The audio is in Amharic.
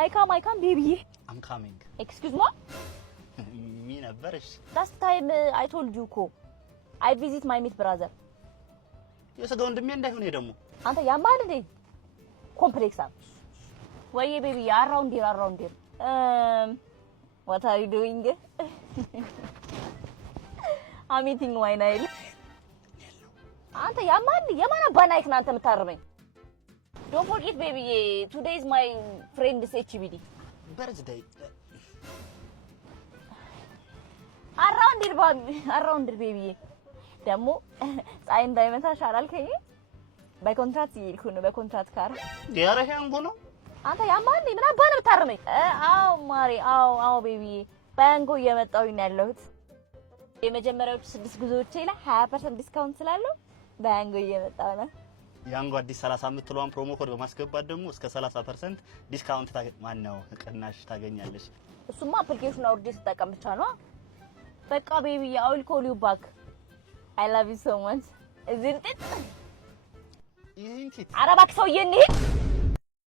I come baby. I'm coming. Excuse me? Me neberish. Last time I told you ko. I visit my meat brother. የሰጋ ወንድሜ እንዳይሆነ ደግሞ አንተ ያማል እንዴ ኮምፕሌክስ አለ ወይ ቤቢ around here what are you doing I'm eating wine አይል አንተ ያማል የማን አባናይክ ናንተ የምታርመኝ don't forget baby today is my friend's HBD birthday around here baby ደግሞ ፀሐይ እንዳይመታሽ አላልከኝ በኮንትራክት ይልኩ ነው በኮንትራክት ካር ዲያረህ አንጎ ነው አንተ ያማል ምን አባን ብታርመኝ አው ማሪ አው ቤቢ ባንጎ እየመጣሁኝ ነው ያለሁት የመጀመሪያዎቹ 6 ጉዞዎቼ ላይ 20% ዲስካውንት ስላለው ባንጎ እየመጣሁ ነው ያንጎ አዲስ 30 የምትለዋን ፕሮሞ ኮድ በማስገባት ደግሞ እስከ 30% ዲስካውንት ማነው ቅናሽ ታገኛለሽ እሱማ አፕሊኬሽኑ አውርዴ ተጠቀም ብቻ ነው በቃ ቤቢ I will call you back I love you so much isn't it isn't it አረባክ ሰውዬ እንሂድ